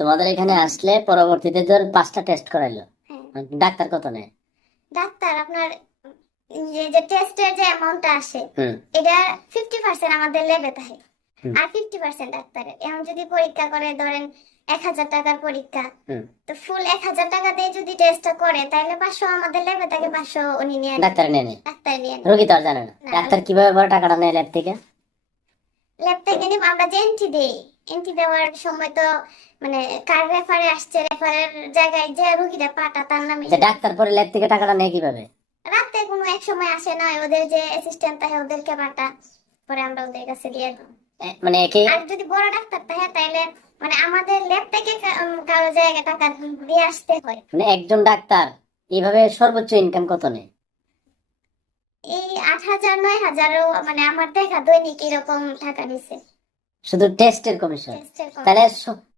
তোমাদের এখানে আসলে পরবর্তীতে ধর 5টা টেস্ট করাইলো, হ্যাঁ ডাক্তার কত নেয়? ডাক্তার আপনার যে টেস্টের যে অ্যামাউন্টটা আসে হুম এটা 50% আমাদের ল্যাবে থাকে হুম আর 50% ডাক্তারের। এখন যদি পরীক্ষা করে ধরেন 1,000 টাকার পরীক্ষা, হুম তো ফুল 1,000 টাকা দিয়ে যদি টেস্টটা করে তাহলে 500 আমাদের ল্যাবে থাকে, 500 উনি নিয়ে নেন, ডাক্তার নেয় নি? ডাক্তার নিয়ে নেন। রোগী তো আর জানে না না, ডাক্তার কিভাবে বড় টাকাটা নেয় ল্যাব থেকে। ল্যাব থেকে নিব আমরা যে এন্ট্রি দেই, এন্ট্রি দেওয়ার সময় তো মানে কার রেফারে আসছে, রেফারের জায়গায় যে রুগীটা পাটা তার নামে যে ডাক্তার পরে ল্যাব থেকে টাকাটা নেয় কিভাবে? রাতে কোনো এক সময় আসে না, ওদের যে অ্যাসিস্ট্যান্ট থাকে ওদেরকে পাঠা, পরে আমরা ওদের কাছে দিয়ে দিই। মানে একে আর যদি বড় ডাক্তার থাকে তাহলে মানে আমাদের ল্যাব থেকে কারো জায়গায় টাকা দিয়ে আসতে হয়। মানে একজন ডাক্তার এইভাবে সর্বোচ্চ ইনকাম কত নেয়? এই 8,000 9,000ও মানে আমার দেখা দৈনিক এরকম টাকা নিছে শুধু টেস্টের কমিশন? টেস্টের তাহলে